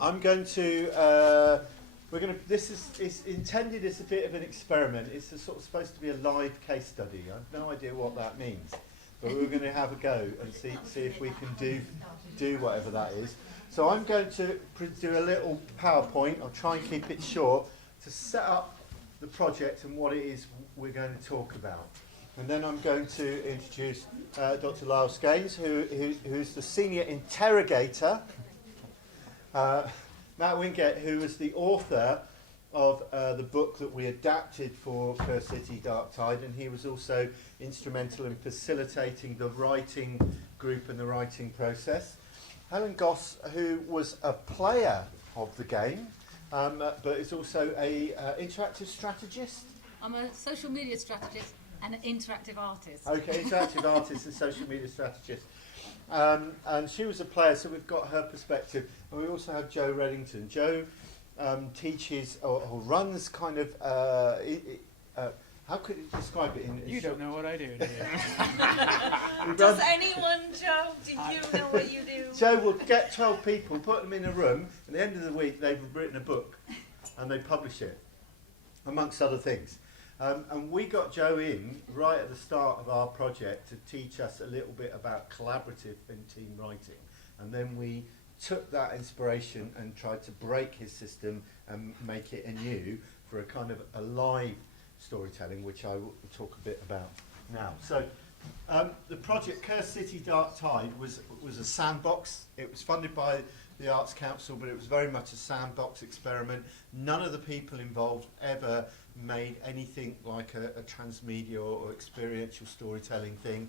I'm going to, this is intended as a bit of an experiment. It's supposed to be a live case study. I have no idea what that means. But we're going to have a go and see if we can do whatever that is. So I'm going to do a little PowerPoint. I'll try and keep it short to set up the project and what it is we're going to talk about. And then I'm going to introduce Dr. Lyle Scaines, who's the senior interrogator. Matt Wingate, who was the author of the book that we adapted for Curse City Dark Tide, and he was also instrumental in facilitating the writing group and the writing process. Helen Goss, who was a player of the game, but is also a interactive strategist. I'm a social media strategist and an interactive artist. Okay, interactive artist and social media strategist. And she was a player, so we've got her perspective. And we also have Joe Reddington. Joe teaches or runs kind of, how could you describe it? You don't know what I do, do you? Does anyone, Joe? Do you know what you do? Joe will get 12 people, put them in a room, and at the end of the week they've written a book and they publish it, amongst other things. And we got Joe in right at the start of our project to teach us a little bit about collaborative and team writing. And then we took that inspiration and tried to break his system and make it anew for a kind of a live storytelling, which I will talk a bit about now. So the project Curse City Dark Tide was a sandbox. It was funded by the Arts Council, but it was very much a sandbox experiment. None of the people involved ever made anything like a transmedia or experiential storytelling thing.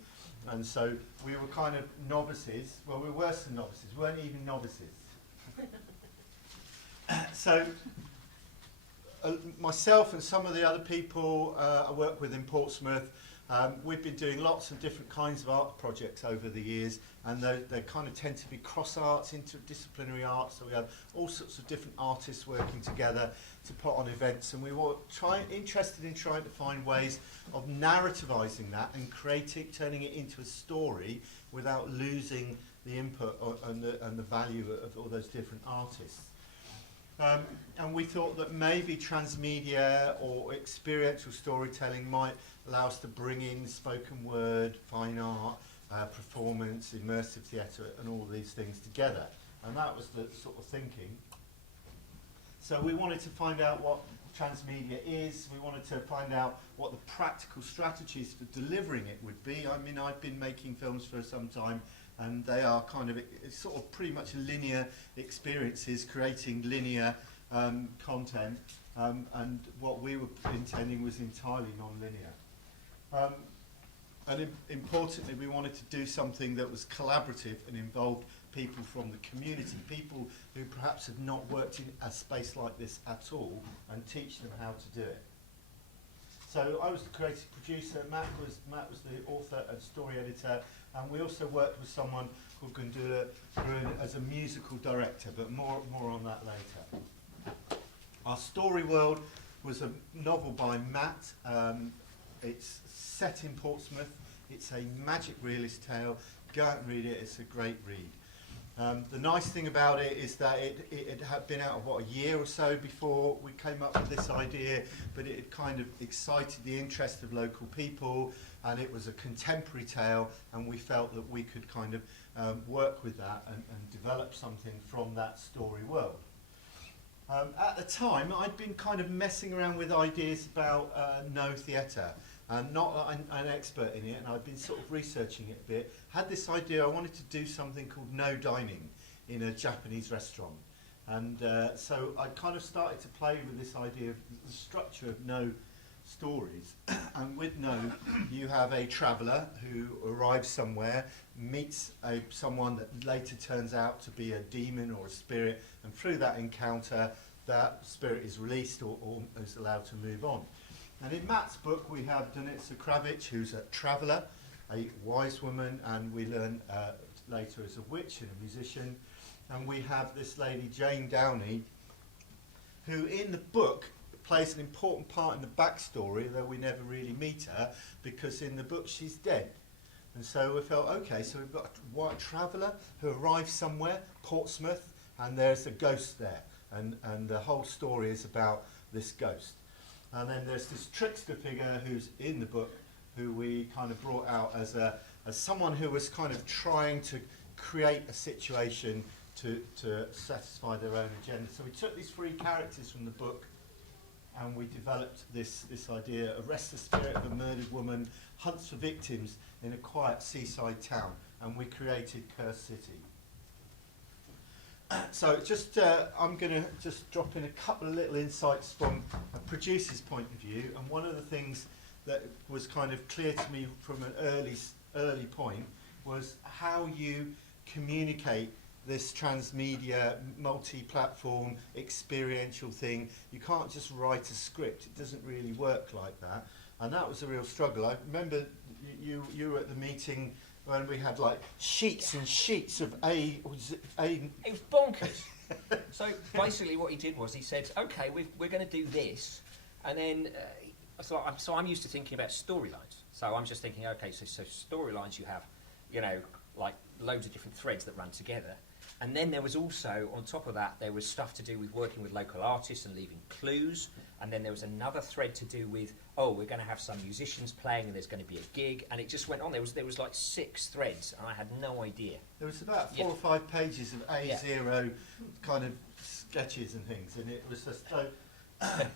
And so we were kind of novices. Well, we were worse than novices. We weren't even novices. So myself and some of the other people I work with in Portsmouth, we've been doing lots of different kinds of art projects over the years, and they kind of tend to be cross arts, interdisciplinary arts. So we have all sorts of different artists working together to put on events, and we were interested in trying to find ways of narrativizing that and turning it into a story without losing the input and the value of all those different artists. And we thought that maybe transmedia or experiential storytelling might allow us to bring in spoken word, fine art, performance, immersive theatre, and all these things together. And that was the sort of thinking. So we wanted to find out what transmedia is. We wanted to find out what the practical strategies for delivering it would be. I mean, I've been making films for some time, and they are kind of sort of pretty much linear experiences, creating linear content, and what we were intending was entirely non-linear. And importantly, we wanted to do something that was collaborative and involved people from the community, people who perhaps had not worked in a space like this at all, and teach them how to do it. So I was the creative producer, Matt was the author and story editor, and we also worked with someone called Gundula Bruin as a musical director, but more on that later. Our story world was a novel by Matt. It's set in Portsmouth. It's a magic realist tale. Go out and read it. It's a great read. The nice thing about it is that it had been out a year or so before we came up with this idea, but it had kind of excited the interest of local people, and it was a contemporary tale, and we felt that we could kind of work with that and develop something from that story world. At the time, I'd been kind of messing around with ideas about no theatre. And not that I'm an expert in it, and I've been sort of researching it a bit. Had this idea, I wanted to do something called no dining in a Japanese restaurant. And so I kind of started to play with this idea of the structure of no stories. And with no, you have a traveller who arrives somewhere, meets someone that later turns out to be a demon or a spirit, and through that encounter, that spirit is released or is allowed to move on. And in Matt's book, we have Danica Kravich, who's a traveller, a wise woman, and we learn later as a witch and a musician. And we have this lady, Jane Downey, who in the book plays an important part in the backstory, though we never really meet her, because in the book she's dead. And so we felt, okay, so we've got a white traveller who arrives somewhere, Portsmouth, and there's a ghost there, and the whole story is about this ghost. And then there's this trickster figure who's in the book, who we kind of brought out as someone who was kind of trying to create a situation to satisfy their own agenda. So we took these three characters from the book, and we developed this idea: arrest the spirit of a murdered woman, hunts for victims in a quiet seaside town, and we created Curse City. So just I'm going to just drop in a couple of little insights from a producer's point of view, and one of the things that was kind of clear to me from an early point was how you communicate this transmedia, multi-platform, experiential thing. You can't just write a script. It doesn't really work like that. And that was a real struggle. I remember you were at the meeting when we had like sheets and sheets of It was bonkers. So basically what he did was he said, okay, we're going to do this. And then, so I'm used to thinking about storylines. So I'm just thinking, okay, so storylines you have, you know, like loads of different threads that run together. And then there was also, on top of that, there was stuff to do with working with local artists and leaving clues. And then there was another thread to do with, oh, we're going to have some musicians playing and there's going to be a gig. And it just went on. There was like 6 threads, and I had no idea. There was about 4 or 5 pages of A0 kind of sketches and things, and it was just so...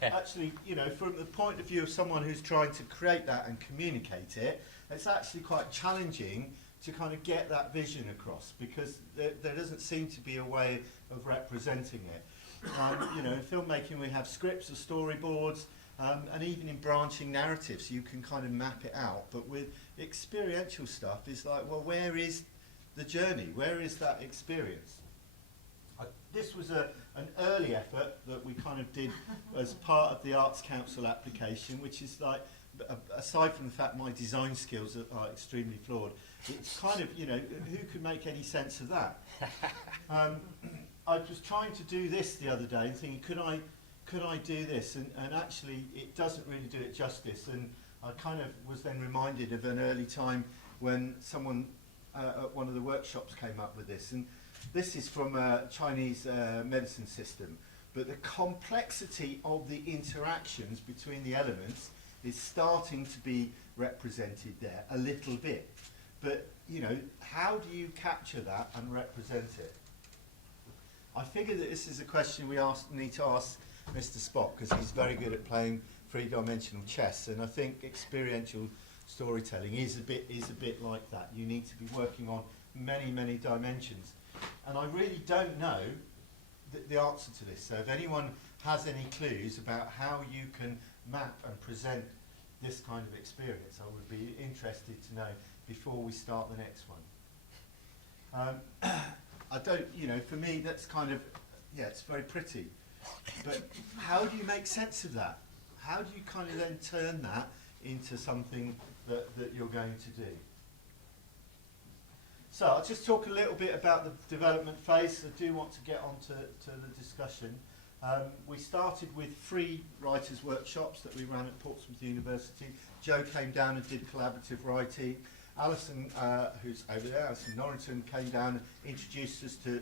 actually, you know, from the point of view of someone who's trying to create that and communicate it, it's actually quite challenging to kind of get that vision across, because there doesn't seem to be a way of representing it. You know, in filmmaking we have scripts or storyboards, and even in branching narratives you can kind of map it out, but with experiential stuff it's like, well, where is the journey? Where is that experience? This was an early effort that we kind of did as part of the Arts Council application, which is like, aside from the fact my design skills are extremely flawed, it's kind of, you know, who could make any sense of that? I was trying to do this the other day and thinking, could I do this? And actually it doesn't really do it justice, and I kind of was then reminded of an early time when someone at one of the workshops came up with this. And this is from a Chinese medicine system, but the complexity of the interactions between the elements is starting to be represented there a little bit. But, you know, how do you capture that and represent it? I figure that this is a question we need to ask Mr. Spock, because he's very good at playing three-dimensional chess, and I think experiential storytelling is a bit like that. You need to be working on many dimensions. And I really don't know the answer to this. So if anyone has any clues about how you can map and present this kind of experience, I would be interested to know before we start the next one. I don't, you know, for me that's kind of, yeah, it's very pretty. But how do you make sense of that? How do you kind of then turn that into something that you're going to do? So I'll just talk a little bit about the development phase. I do want to get on to the discussion. We started with 3 writers' workshops that we ran at Portsmouth University. Joe came down and did collaborative writing. Alison, who's over there, Alison Norrington, came down and introduced us to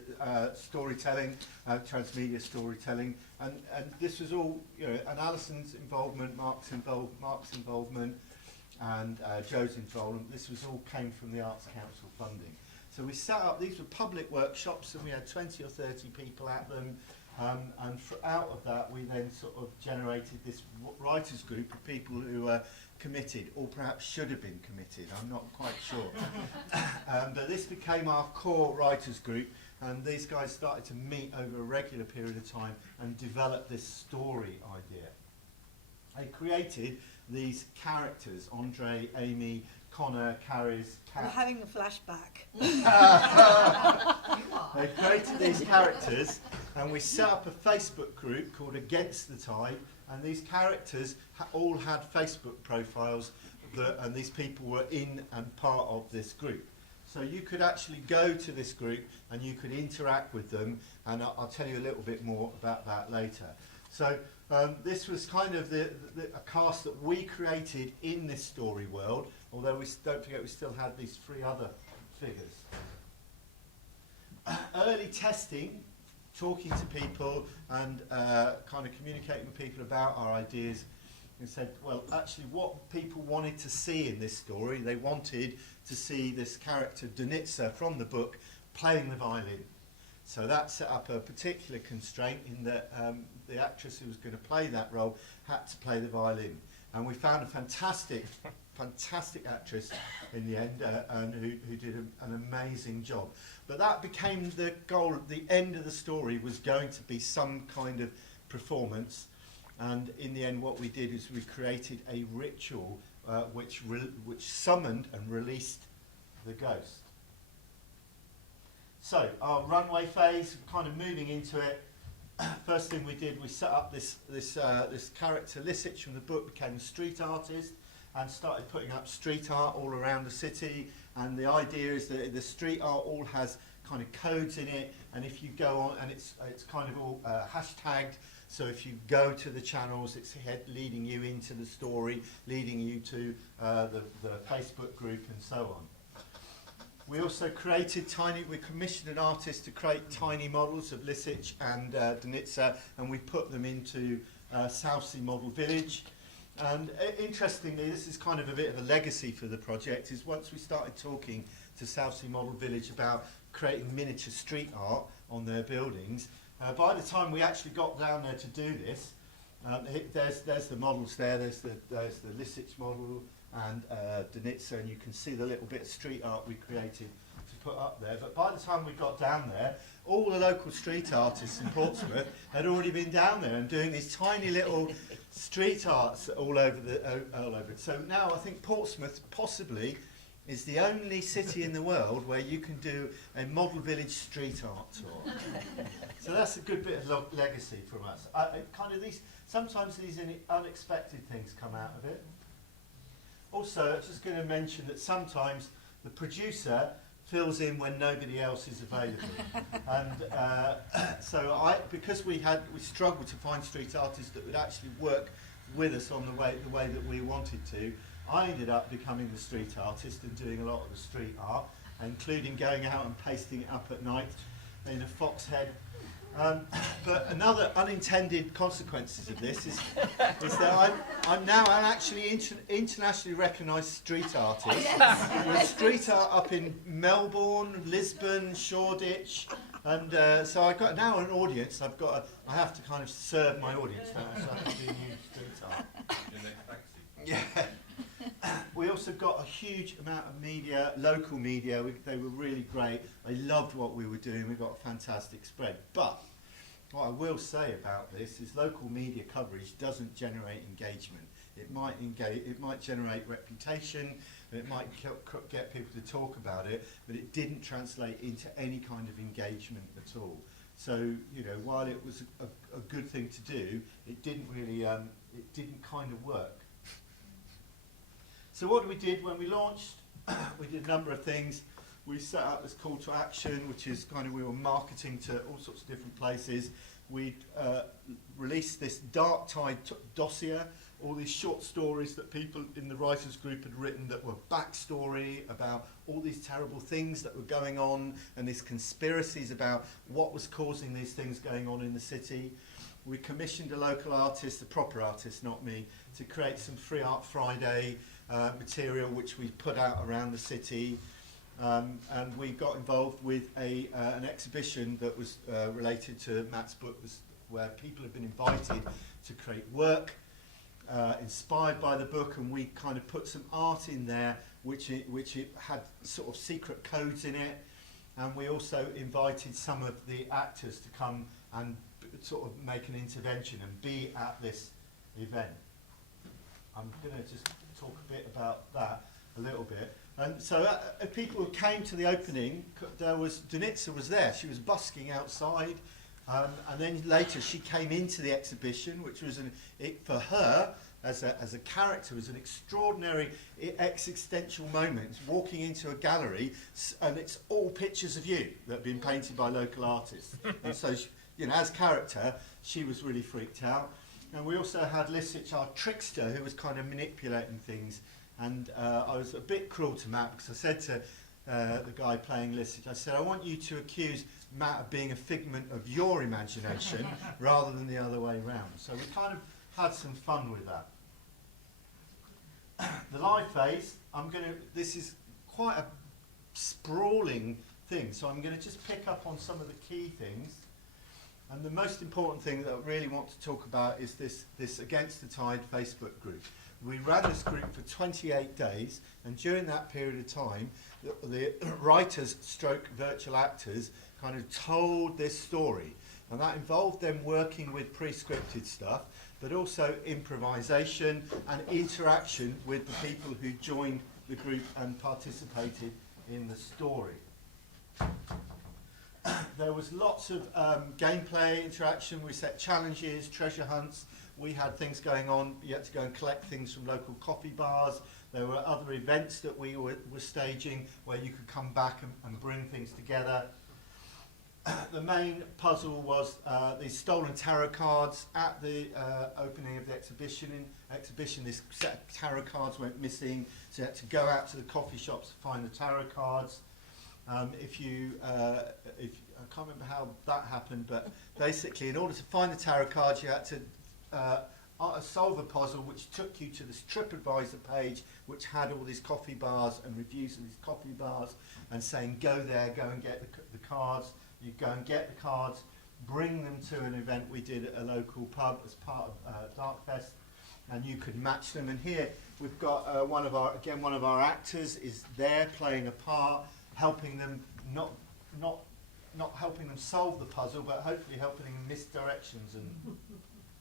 storytelling, transmedia storytelling, and this was all, you know, and Alison's involvement, Mark's involvement, and Joe's involvement. This was all came from the Arts Council funding. So we set up, these were public workshops, and we had 20 or 30 people at them, and out of that we then sort of generated this writers group of people who were committed, or perhaps should have been committed, I'm not quite sure. But this became our core writers group, and these guys started to meet over a regular period of time and develop this story idea. They created these characters, Andre, Amy, Connor, Carries, Kat. I'm having a flashback. They created these characters, and we set up a Facebook group called Against the Tide, and these characters all had Facebook profiles, and these people were in and part of this group. So you could actually go to this group and you could interact with them, and I'll tell you a little bit more about that later. So this was kind of a cast that we created in this story world, although don't forget we still had these 3 other figures. Early testing talking to people and kind of communicating with people about our ideas, and said, well, actually what people wanted to see in this story, they wanted to see this character Danitsa from the book playing the violin. So that set up a particular constraint in that the actress who was going to play that role had to play the violin. And we found a fantastic actress in the end, and who did an amazing job. But that became the goal. The end of the story was going to be some kind of performance. And in the end, what we did is we created a ritual which summoned and released the ghost. So our runway phase, kind of moving into it. First thing we did, we set up this character. Lisich from the book became a street artist and started putting up street art all around the city. And the idea is that the street art all has kind of codes in it, and if you go on, and it's kind of all hashtagged. So if you go to the channels, it's leading you into the story, leading you to the Facebook group and so on. We also we commissioned an artist to create tiny models of Lisich and Danitsa, and we put them into Southsea Model Village. And interestingly, this is kind of a bit of a legacy for the project, is once we started talking to Southsea Model Village about creating miniature street art on their buildings, by the time we actually got down there to do this, there's the models there. There's the Lisich model and Danitsa, and you can see the little bit of street art we created to put up there. But by the time we got down there, all the local street artists in Portsmouth had already been down there and doing these tiny little street arts all over it. So now I think Portsmouth possibly is the only city in the world where you can do a model village street art tour. So that's a good bit of legacy from us. Sometimes these unexpected things come out of it. Also, I'm just going to mention that sometimes the producer fills in when nobody else is available. And because we struggled to find street artists that would actually work with us on the way that we wanted to, I ended up becoming the street artist and doing a lot of the street art, including going out and pasting it up at night in a fox head. But another unintended consequences of this is that I'm now an actually internationally recognised street artist with street art up in Melbourne, Lisbon, Shoreditch, and so I've got now an audience. I have to kind of serve my audience now, so I have to do new street art. Yeah. We also got a huge amount of media, local media. They were really great. They loved what we were doing. We got a fantastic spread. But what I will say about this is local media coverage doesn't generate engagement. It might generate reputation, and it might get people to talk about it, but it didn't translate into any kind of engagement at all. So, while it was a good thing to do, it didn't really, it didn't kind of work. So what we did when we launched, we did a number of things. We set up this call to action, which is we were marketing to all sorts of different places. We released this Dark Tide Dossier, all these short stories that people in the writers group had written that were backstory about all these terrible things that were going on and these conspiracies about what was causing these things going on in the city. We commissioned a local artist, a proper artist, not me, to create some Free Art Friday material which we put out around the city, and we got involved with an exhibition that was related to Matt's book, where people have been invited to create work inspired by the book, and we kind of put some art in there which it had sort of secret codes in it, and we also invited some of the actors to come and sort of make an intervention and be at this event. I'm going to just talk a bit about that a little bit. And so people who came to the opening, Danitsa was there. She was busking outside, and then later she came into the exhibition, which was for her as a character was an extraordinary existential moment. It's walking into a gallery, and it's all pictures of you that have been painted by local artists. And so, as character, she was really freaked out. And we also had Lisich, our trickster, who was kind of manipulating things. And I was a bit cruel to Matt because I said to the guy playing Lisage, I said, I want you to accuse Matt of being a figment of your imagination rather than the other way round. So we kind of had some fun with that. The live phase, this is quite a sprawling thing, so I'm going to just pick up on some of the key things. And the most important thing that I really want to talk about is this Against the Tide Facebook group. We ran this group for 28 days, and during that period of time, the writers stroke virtual actors kind of told this story. And that involved them working with pre-scripted stuff, but also improvisation and interaction with the people who joined the group and participated in the story. There was lots of gameplay interaction. We set challenges, treasure hunts. We had things going on. You had to go and collect things from local coffee bars. There were other events that we were staging where you could come back and bring things together. The main puzzle was these stolen tarot cards. At the opening of the exhibition, this set of tarot cards went missing, so you had to go out to the coffee shops to find the tarot cards. I can't remember how that happened, but basically in order to find the tarot cards you had to solve a puzzle which took you to this TripAdvisor page which had all these coffee bars and reviews of these coffee bars and saying go there, go and get the cards. You go and get the cards, bring them to an event we did at a local pub as part of Darkfest, and you could match them. And here we've got one of our actors is there playing a part, helping them not helping them solve the puzzle, but hopefully helping them misdirections and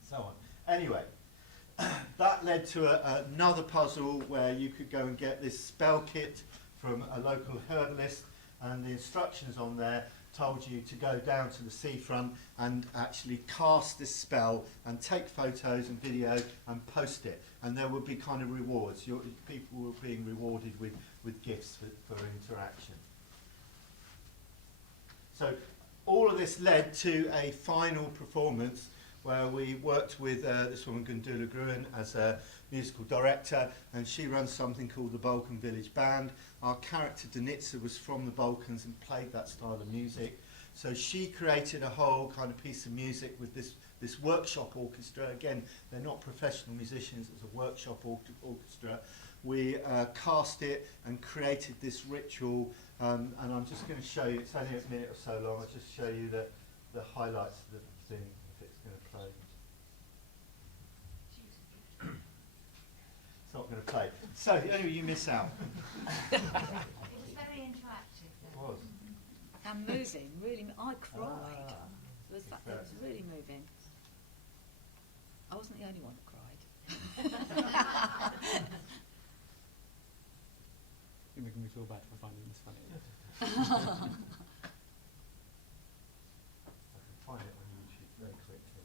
so on. Anyway, that led to another puzzle where you could go and get this spell kit from a local herbalist, and the instructions on there told you to go down to the seafront and actually cast this spell and take photos and video and post it, and there would be kind of rewards. People were being rewarded with gifts for interaction. So all of this led to a final performance where we worked with this woman Gundula Gruen as a musical director, and she runs something called the Balkan Village Band. Our character Danica was from the Balkans and played that style of music. So she created a whole kind of piece of music with this workshop orchestra. Again, they're not professional musicians, it's a workshop orchestra. We cast it and created this ritual, and I'm just going to show you, it's only a minute or so long, I'll just show you the highlights of the thing, if it's going to play. It's not going to play. So, anyway, you miss out. It was very interactive. It was. And moving, really, I cried. It was really moving. I wasn't the only one that cried. You're making me feel bad for finding this funny. I can find it on YouTube very quickly.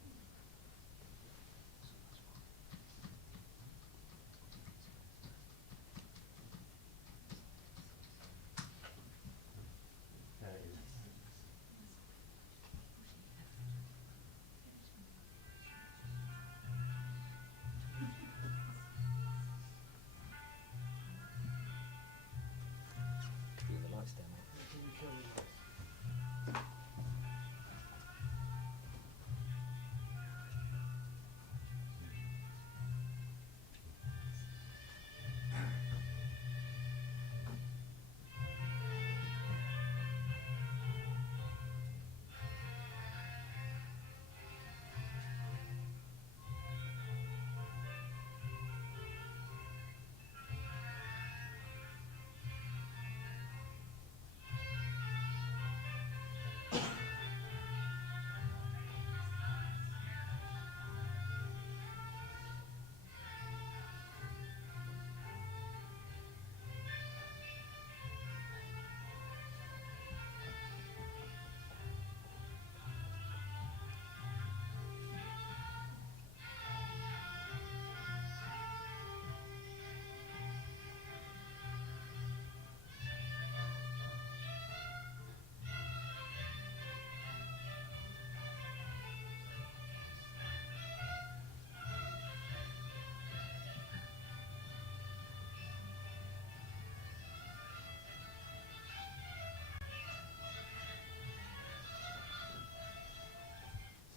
There it is. Doing the lights down there.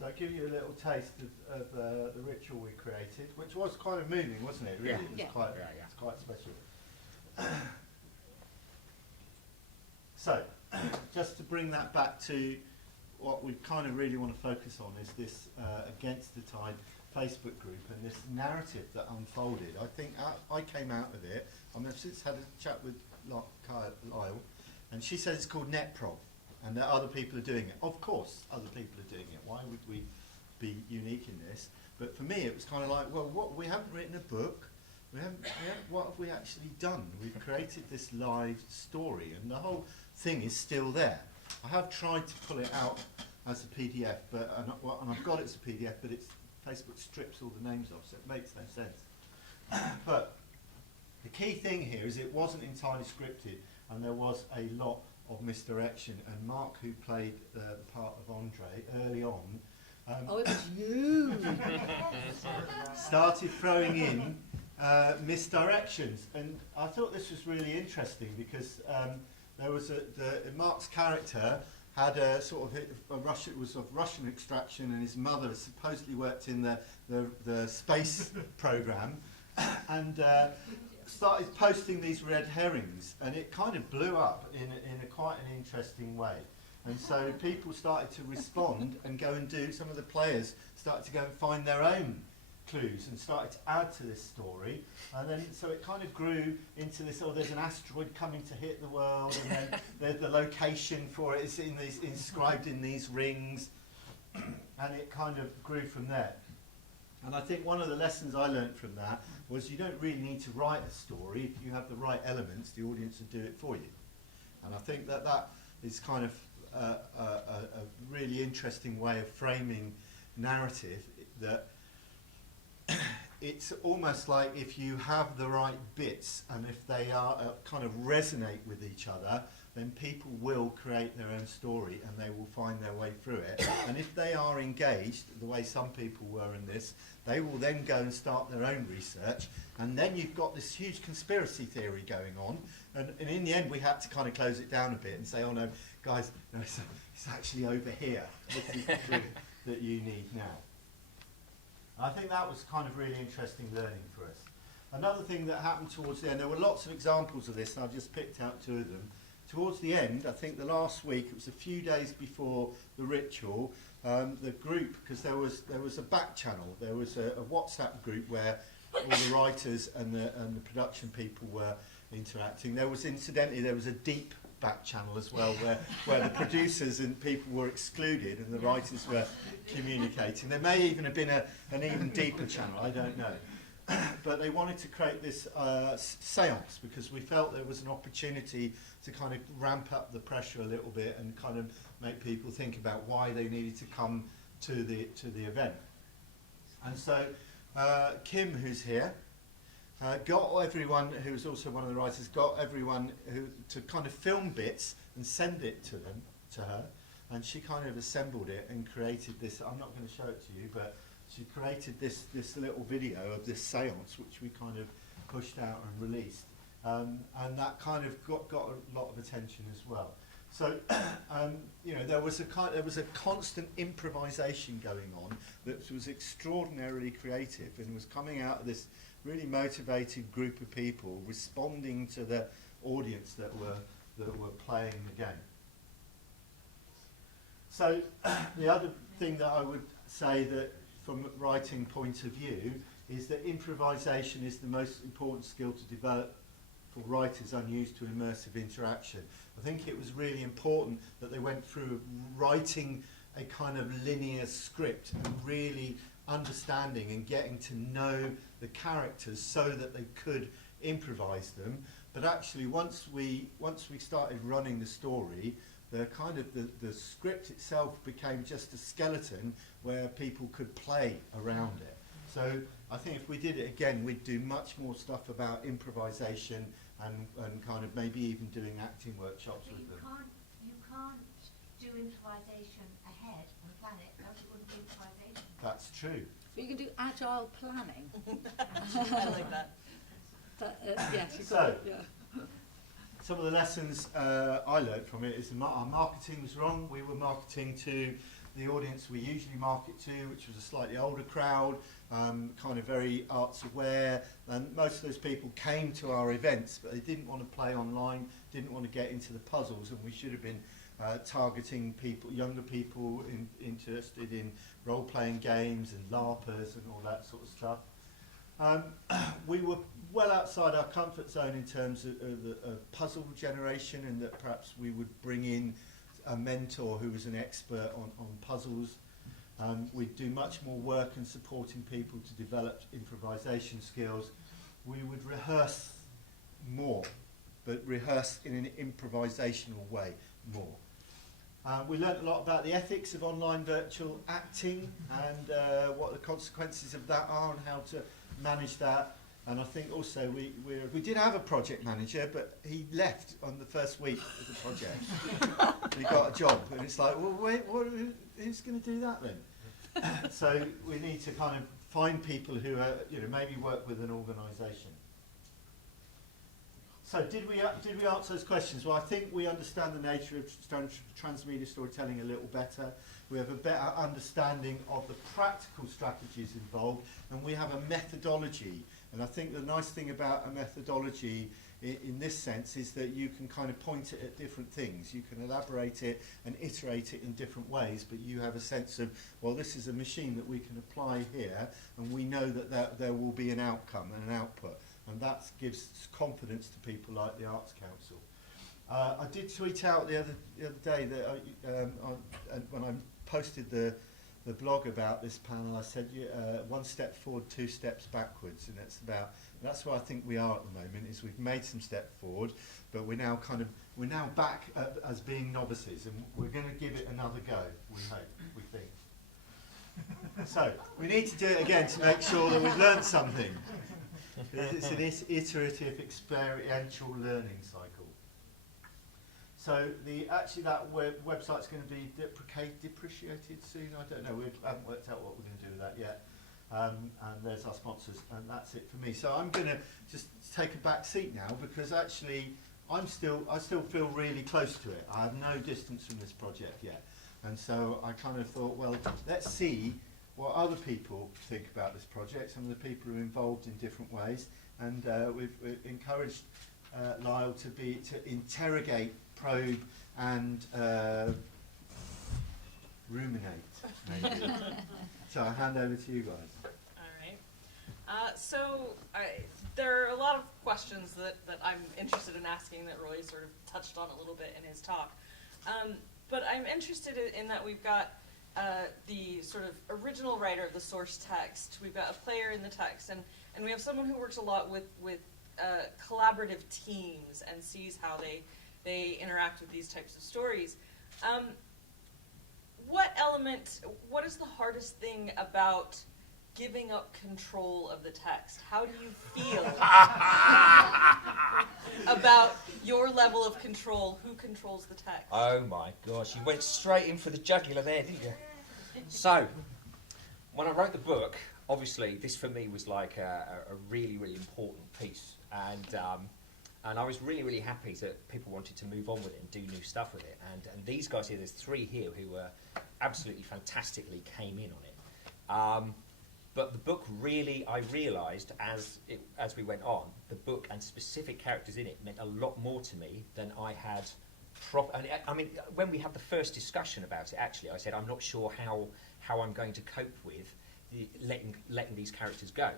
I'll give you a little taste of the ritual we created, which was kind of moving, wasn't it? Really, Yeah. it was Yeah. quite, Yeah. it's quite special. So, just to bring that back to what we kind of really want to focus on is this Against the Tide Facebook group and this narrative that unfolded. I think I came out of it, I mean, I've since had a chat with Lyle, and she says it's called NetProv, and that other people are doing it. Of course, other people are doing it. Why would we be unique in this? But for me, it was kind of like, well, we haven't written a book. What have we actually done? We've created this live story, and the whole thing is still there. I have tried to pull it out as a PDF, and I've got it as a PDF, but Facebook strips all the names off, so it makes no sense. But the key thing here is it wasn't entirely scripted, and there was a lot of misdirection. And Mark, who played the part of Andre early on, Oh, it was you. started throwing in misdirections, and I thought this was really interesting because there was Mark's character had a sort of Russian extraction, and his mother supposedly worked in the space program, and started posting these red herrings, and it kind of blew up in a quite an interesting way. And so people started to respond and go and do, some of the players started to go and find their own clues and started to add to this story. And then, so it kind of grew into this, oh, there's an asteroid coming to hit the world, and then there's the location for it is inscribed in these rings. And it kind of grew from there. And I think one of the lessons I learned from that was you don't really need to write a story. If you have the right elements, the audience will do it for you. And I think that is kind of a really interesting way of framing narrative, that it's almost like if you have the right bits and if they are kind of resonate with each other, then people will create their own story and they will find their way through it. And if they are engaged, the way some people were in this, they will then go and start their own research, and then you've got this huge conspiracy theory going on. And in the end, we had to kind of close it down a bit and say, oh no, guys, no, it's actually over here. This is the clue that you need now. I think that was kind of really interesting learning for us. Another thing that happened towards the end, there were lots of examples of this, and I've just picked out 2 of them. Towards the end, I think the last week, it was a few days before the ritual, the group, because there was a back channel, there was a WhatsApp group where all the writers and the production people were interacting. There was, incidentally, there was a deep back channel as well, where the producers and people were excluded and the writers were communicating. There may even have been an even deeper channel, I don't know. But they wanted to create this seance because we felt there was an opportunity to kind of ramp up the pressure a little bit and kind of make people think about why they needed to come to the event. And so Kim, who's here, got everyone, who's also one of the writers, got everyone to kind of film bits and send it to her, and she kind of assembled it and created this. I'm not going to show it to you, but she created this little video of this seance, which we kind of pushed out and released, and that kind of got a lot of attention as well. So you know, there was a constant improvisation going on that was extraordinarily creative and was coming out of this really motivated group of people responding to the audience that were playing the game. So the other thing that I would say, that from a writing point of view, is that improvisation is the most important skill to develop for writers unused to immersive interaction. I think it was really important that they went through writing a kind of linear script and really understanding and getting to know the characters so that they could improvise them. But actually, once we started running the story, the script itself became just a skeleton where people could play around it. So I think if we did it again, we'd do much more stuff about improvisation and kind of maybe even doing acting workshops But with them. you can't do improvisation ahead and plan it, else it wouldn't be improvisation. That's true. But you can do agile planning. I like that. Yes, you So- could, yeah. Some of the lessons I learned from it is our marketing was wrong. We were marketing to the audience we usually market to, which was a slightly older crowd, kind of very arts aware, and most of those people came to our events, but they didn't want to play online, didn't want to get into the puzzles, and we should have been targeting people, younger people interested in role-playing games and LARPers and all that sort of stuff. We were well outside our comfort zone in terms of puzzle generation, and that perhaps we would bring in a mentor who was an expert on puzzles. We'd do much more work in supporting people to develop improvisation skills. We would rehearse more, but rehearse in an improvisational way more. We learnt a lot about the ethics of online virtual acting and what the consequences of that are and how to manage that. And I think also we did have a project manager, but he left on the first week of the project. He got a job, and it's like, well, wait, who's going to do that then? So we need to kind of find people who are, maybe work with an organisation. So did we answer those questions? Well, I think we understand the nature of transmedia storytelling a little better. We have a better understanding of the practical strategies involved, and we have a methodology. And I think the nice thing about a methodology in this sense is that you can kind of point it at different things. You can elaborate it and iterate it in different ways, but you have a sense of, well, this is a machine that we can apply here, and we know that there will be an outcome and an output. And that gives confidence to people like the Arts Council. I did tweet out the other day that when I posted the blog about this panel, I said one step forward, 2 steps backwards, and that's where I think we are at the moment. Is we've made some step forward, but we're now back as being novices, and we're going to give it another go. We hope, we think. So we need to do it again to make sure that we've learned something. It's an iterative, experiential learning cycle. So that website's going to be depreciated soon. I don't know. We haven't worked out what we're going to do with that yet. And there's our sponsors, and that's it for me. So I'm going to just take a back seat now, because actually I still feel really close to it. I have no distance from this project yet, and so I kind of thought, well, let's see what other people think about this project, some of the people who are involved in different ways, and we've encouraged Lyle to interrogate, probe, and ruminate, maybe. So I hand over to you guys. All right. There are a lot of questions that I'm interested in asking that Roy sort of touched on a little bit in his talk. But I'm interested in that we've got the sort of original writer of the source text, we've got a player in the text, and we have someone who works a lot with collaborative teams and sees how they interact with these types of stories. What is the hardest thing about giving up control of the text? How do you feel about your level of control? Who controls the text? Oh my gosh, you went straight in for the jugular there, didn't you? So, when I wrote the book, obviously this for me was like a really, really important piece, and I was really, really happy that people wanted to move on with it and do new stuff with it. And these guys here, there's 3 here who absolutely fantastically came in on it. But the book really, I realised as we went on, the book and specific characters in it meant a lot more to me than I had. I mean, when we had the first discussion about it, actually, I said I'm not sure how I'm going to cope with letting these characters go.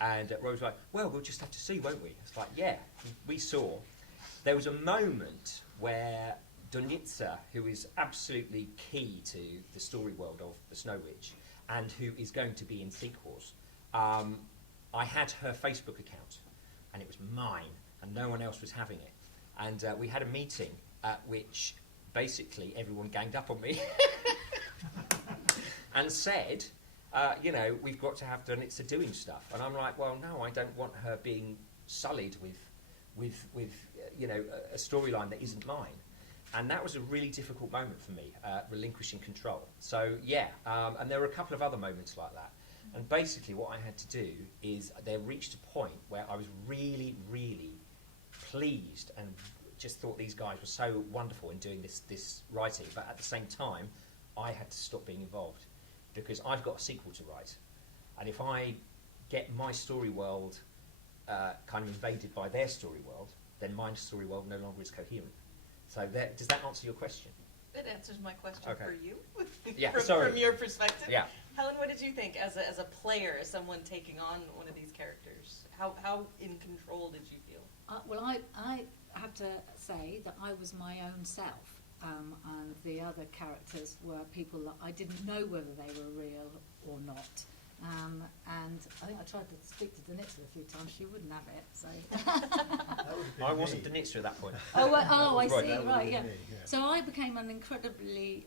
And Roy was like, well, we'll just have to see, won't we? It's like, yeah, we saw. There was a moment where Donitsa, who is absolutely key to the story world of the Snow Witch, and who is going to be in sequels, I had her Facebook account, and it was mine, and no one else was having it. And we had a meeting at which basically everyone ganged up on me and said, we've got to have Donitsa doing stuff. And I'm like, well, no, I don't want her being sullied with a storyline that isn't mine. And that was a really difficult moment for me, relinquishing control. So, yeah, and there were a couple of other moments like that. And basically what I had to do is there reached a point where I was really, really pleased and just thought these guys were so wonderful in doing this writing, but at the same time, I had to stop being involved because I've got a sequel to write, and if I get my story world kind of invaded by their story world, then my story world no longer is coherent. So does that answer your question? It answers my question Okay. for you. Yeah, from your perspective. Yeah. Helen, what did you think as a player, as someone taking on one of these characters? How in control did you feel? Well, I have to say that I was my own self, and the other characters were people that I didn't know whether they were real or not. And I think I tried to speak to Danitza a few times. She wouldn't have it. So I wasn't Danitza at that point. I Right, see. that Right, would've yeah. been me, yeah. So I became an incredibly,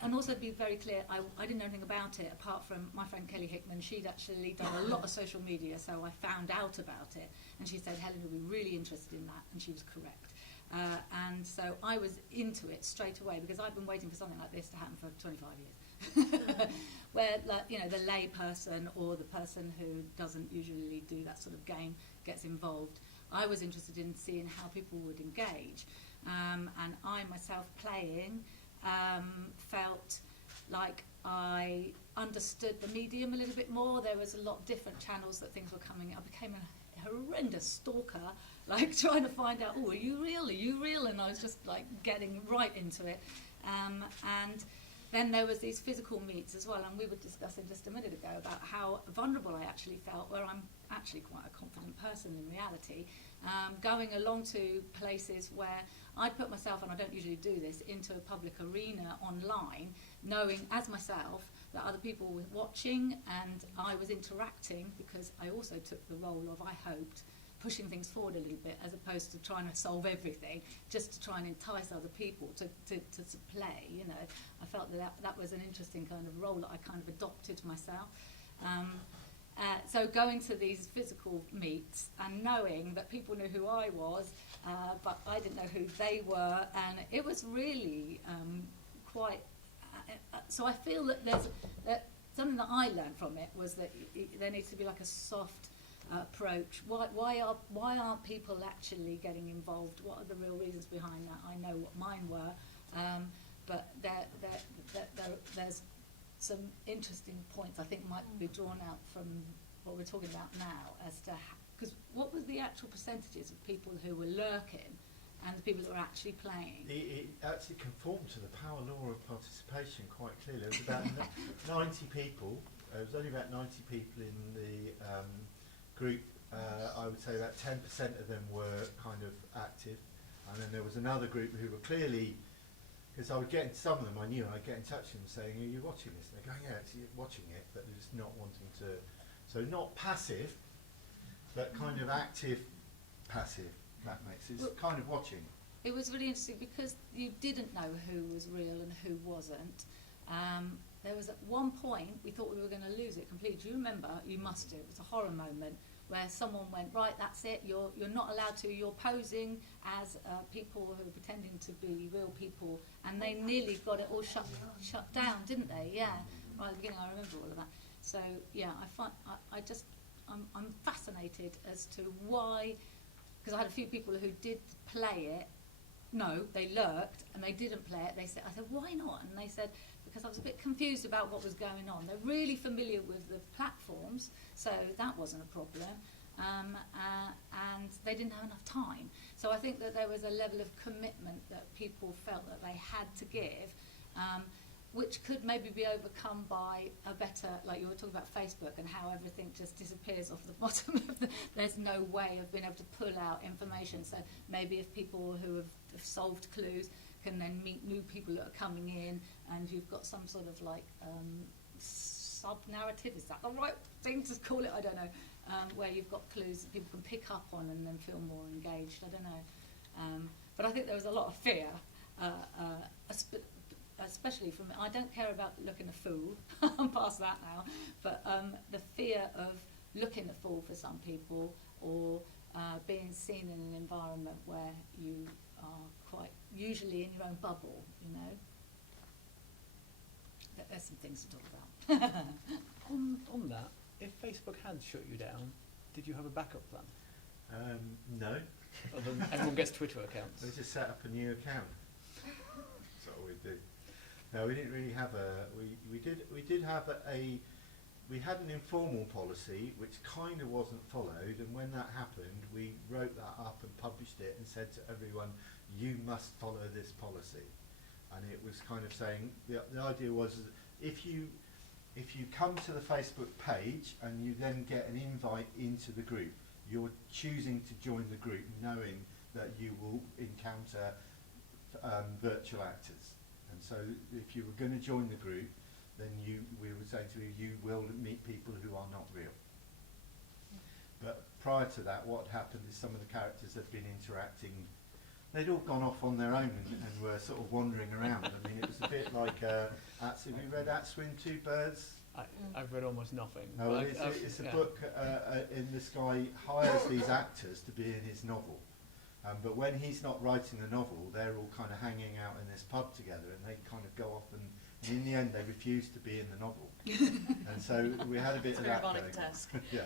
and also to be very clear, I didn't know anything about it apart from my friend Kelly Hickman. She'd actually done a lot of social media, so I found out about it, and she said, Helen would be really interested in that, and she was correct. And so I was into it straight away because I've been waiting for something like this to happen for 25 years. Where, like, you know, the lay person or the person who doesn't usually do that sort of game gets involved. I was interested in seeing how people would engage. And I myself playing felt like I understood the medium a little bit more. There was a lot of different channels that things were coming. I became a horrendous stalker, like trying to find out, oh, are you real? Are you real? And I was just like getting right into it. And then there was these physical meets as well, and we were discussing just a minute ago about how vulnerable I actually felt, where I'm actually quite a confident person in reality, going along to places where I'd put myself, and I don't usually do this, into a public arena online, knowing as myself that other people were watching and I was interacting, because I also took the role of, I hoped, pushing things forward a little bit as opposed to trying to solve everything, just to try and entice other people to play, you know. I felt that was an interesting kind of role that I kind of adopted myself. So going to these physical meets and knowing that people knew who I was, but I didn't know who they were, and it was really quite... so I feel that that something that I learned from it was that there needs to be like a soft approach. Why aren't people actually getting involved? What are the real reasons behind that? I know what mine were, but there's some interesting points I think might be drawn out from what we're talking about now as to because what was the actual percentages of people who were lurking and the people that were actually playing? It actually conformed to the power law of participation quite clearly. There was about 90 people. There was only about 90 people in the group. I would say about 10% of them were kind of active, and then there was another group who were clearly, because I would get into some of them, I knew, and I'd get in touch with them saying, are you watching this? And they're going, yeah, actually watching it, but they're just not wanting to. So not passive, but kind of active passive, that makes it. It's kind of watching. It was really interesting because you didn't know who was real and who wasn't. There was at one point we thought we were going to lose it completely. Do you remember? You must do. It was a horror moment where someone went, right, that's it. You're not allowed to. You're posing as people who are pretending to be real people, and they nearly got it all shut down, didn't they? Yeah. Right at the beginning, I remember all of that. So yeah, I'm fascinated as to why, because I had a few people who did play it. No, they lurked and they didn't play it. I said, why not? And they said, because I was a bit confused about what was going on. They're really familiar with the platforms, so that wasn't a problem. And they didn't have enough time. So I think that there was a level of commitment that people felt that they had to give, which could maybe be overcome by a better, like you were talking about Facebook and how everything just disappears off the bottom of there's no way of being able to pull out information. So maybe if people who have solved clues can then meet new people that are coming in, and you've got some sort of like sub-narrative, is that the right thing to call it? I don't know, where you've got clues that people can pick up on and then feel more engaged. I don't know. But I think there was a lot of fear, especially from, I don't care about looking a fool, I'm past that now, but the fear of looking a fool for some people, or being seen in an environment where you are quite usually in your own bubble, you know. There's some things to talk about. On that, if Facebook had shut you down, did you have a backup plan? No. Other than everyone gets Twitter accounts. We just set up a new account. That's what we do. No, we didn't really have we did have we had an informal policy which kind of wasn't followed, and when that happened, we wrote that up and published it and said to everyone, you must follow this policy. And it was kind of saying, the idea was if you come to the Facebook page and you then get an invite into the group, you're choosing to join the group knowing that you will encounter virtual actors. And so if you were going to join the group, then we would say to you, you will meet people who are not real. But prior to that, what happened is some of the characters had been interacting. They'd all gone off on their own and were sort of wandering around. I mean, it was a bit like, have you read At Swim Two Birds? I've read almost nothing. Oh, well, it's a book in this guy hires these actors to be in his novel. But when he's not writing the novel, they're all kind of hanging out in this pub together, and they kind of go off and in the end they refuse to be in the novel. And so we had a bit of that going on. Yeah.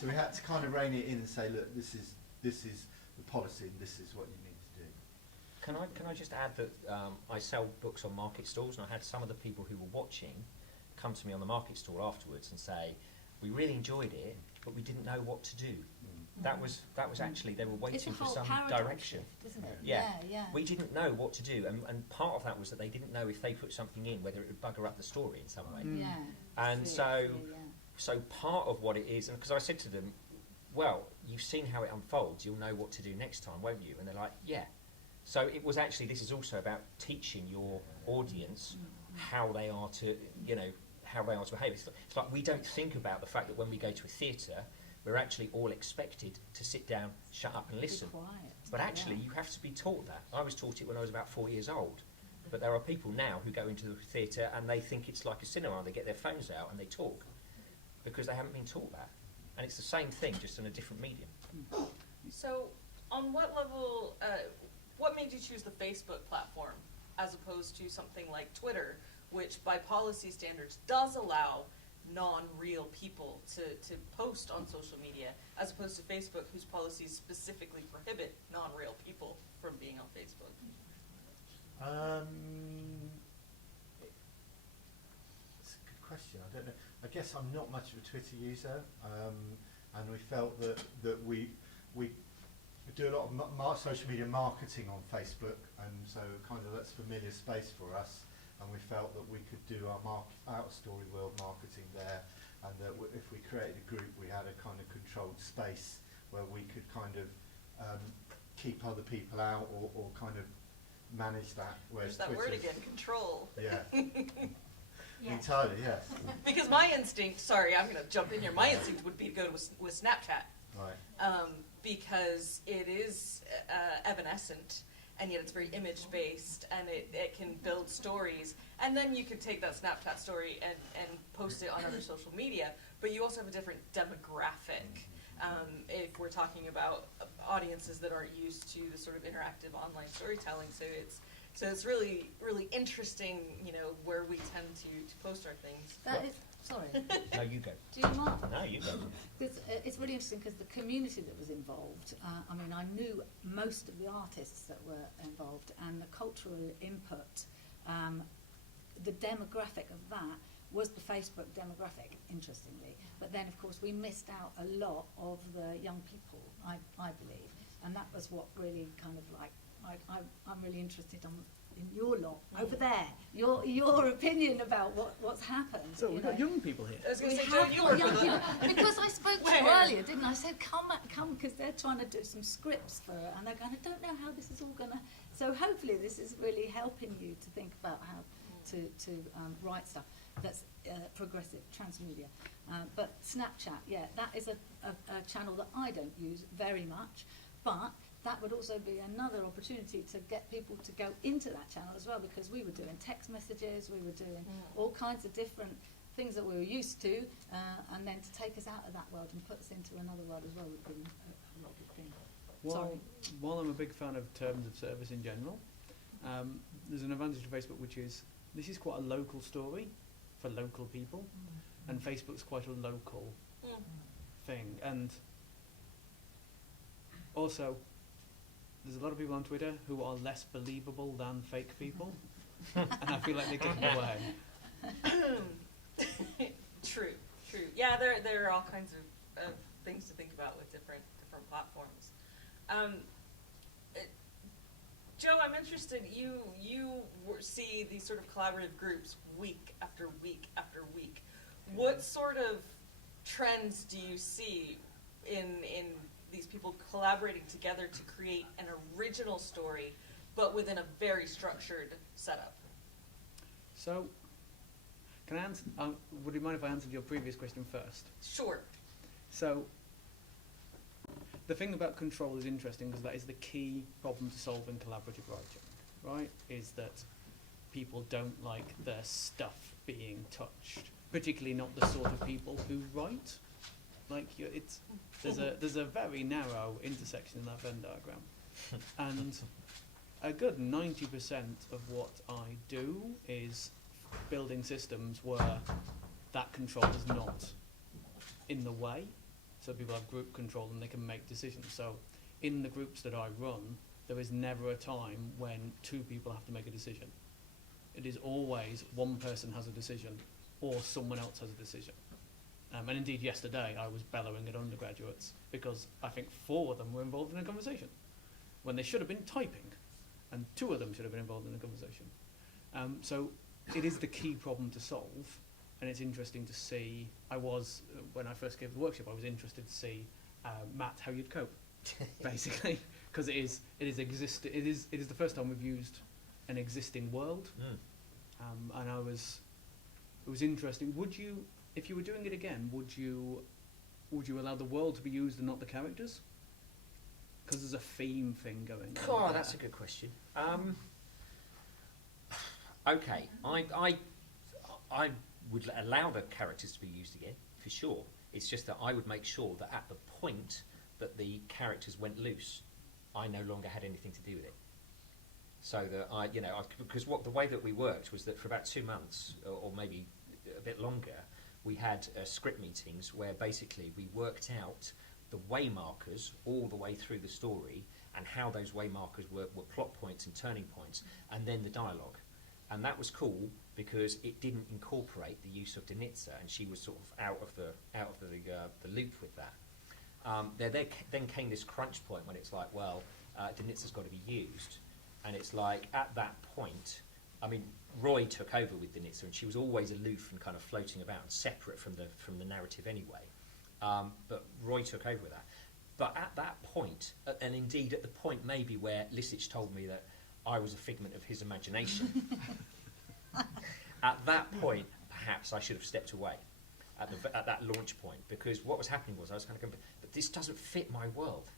So we had to kind of rein it in and say, look, this is the policy and this is what you need to do. Can I just add that I sell books on market stalls, and I had some of the people who were watching come to me on the market stall afterwards and say, we really enjoyed it, but we didn't know what to do. That was actually, they were waiting for some direction. Shift, isn't it? Yeah. Yeah. We didn't know what to do, and part of that was that they didn't know if they put something in, whether it would bugger up the story in some way. Yeah. And so part of what it is, and because I said to them, well, you've seen how it unfolds, you'll know what to do next time, won't you? And they're like, yeah. So it was actually, this is also about teaching your audience how they are to, how they are to behave. It's like we don't think about the fact that when we go to a theatre, we're actually all expected to sit down, shut up and listen. Be quiet. But actually, you have to be taught that. I was taught it when I was about 4 years old. But there are people now who go into the theatre and they think it's like a cinema. They get their phones out and they talk because they haven't been taught that. And it's the same thing, just in a different medium. So, on what level, what made you choose the Facebook platform as opposed to something like Twitter, which by policy standards does allow non-real people to post on social media, as opposed to Facebook, whose policies specifically prohibit non-real people from being on Facebook? It's a good question. I don't know. I guess I'm not much of a Twitter user, and we felt that we do a lot of social media marketing on Facebook, and so kind of that's familiar space for us. And we felt that we could do our out-story world marketing there, and that if we created a group, we had a kind of controlled space where we could kind of keep other people out or kind of manage that. There's that word again, control. Yeah. Yes. Entirely, yes. Because my instinct, sorry, I'm going to jump in here, my instinct would be to go with Snapchat. Right. Because it is evanescent, and yet it's very image-based, and it can build stories. And then you could take that Snapchat story and post it on other social media, but you also have a different demographic. If we're talking about audiences that aren't used to the sort of interactive online storytelling, so it's really, really interesting, where we tend to post our things. That is, sorry. No, you go. Do you mind? No, you go. Because it's really interesting because the community that was involved, I knew most of the artists that were involved, and the cultural input, the demographic of that was the Facebook demographic, interestingly. But then, of course, we missed out a lot of the young people, I believe. And that was what really kind of like, I'm really interested in your lot over there, your opinion about what's happened. So we've got young people here. I was going We to say, Joe, have you got work young with people. Because I spoke to you Where? earlier, didn't I? I said, come, because they're trying to do some scripts for it, and they're going, I don't know how this is all going to... So hopefully this is really helping you to think about how to write stuff that's progressive, transmedia. But Snapchat, yeah, that is a channel that I don't use very much, but that would also be another opportunity to get people to go into that channel as well, because we were doing text messages, we were doing all kinds of different things that we were used to, and then to take us out of that world and put us into another world as well would be a lot of thing. While I'm a big fan of terms of service in general, there's an advantage to Facebook, which is this is quite a local story for local people, and Facebook's quite a local thing. And also, there's a lot of people on Twitter who are less believable than fake people. and I feel like they're getting away. True. Yeah, there are all kinds of things to think about with different platforms. Joe, I'm interested. You see these sort of collaborative groups week after week after week. What sort of trends do you see in these people collaborating together to create an original story, but within a very structured setup? So, can I answer? Would you mind if I answered your previous question first? Sure. So, the thing about control is interesting because that is the key problem to solve in collaborative writing, right? Is that people don't like their stuff being touched, particularly not the sort of people who write. Like, there's a very narrow intersection in that Venn diagram, and a good 90% of what I do is building systems where that control is not in the way. So people have group control and they can make decisions. So in the groups that I run, there is never a time when two people have to make a decision. It is always one person has a decision or someone else has a decision. And indeed yesterday I was bellowing at undergraduates because I think 4 of them were involved in a conversation when they should have been typing, and 2 of them should have been involved in a conversation. So it is the key problem to solve. And it's interesting to see. When I first gave the workshop, I was interested to see, Matt, how you'd cope, basically, because it is the first time we've used an existing world, and it was interesting. Would you, if you were doing it again, would you allow the world to be used and not the characters? Because there's a theme thing going on. Oh, that's a good question. Okay, I would allow the characters to be used again, for sure. It's just that I would make sure that at the point that the characters went loose, I no longer had anything to do with it. So that because the way that we worked was that for about 2 months, or maybe a bit longer, we had script meetings where basically we worked out the way markers all the way through the story and how those way markers were plot points and turning points, and then the dialogue. And that was cool because it didn't incorporate the use of Denitsa, and she was sort of out of the loop with that. There then came this crunch point when it's like, well, Denitsa's got to be used, and it's like at that point, I mean, Roy took over with Denitsa, and she was always aloof and kind of floating about, separate from the narrative anyway. But Roy took over with that. But at that point, and indeed at the point maybe where Lisich told me that I was a figment of his imagination. At that point, perhaps I should have stepped away at that launch point, because what was happening was I was kind of going, but this doesn't fit my world,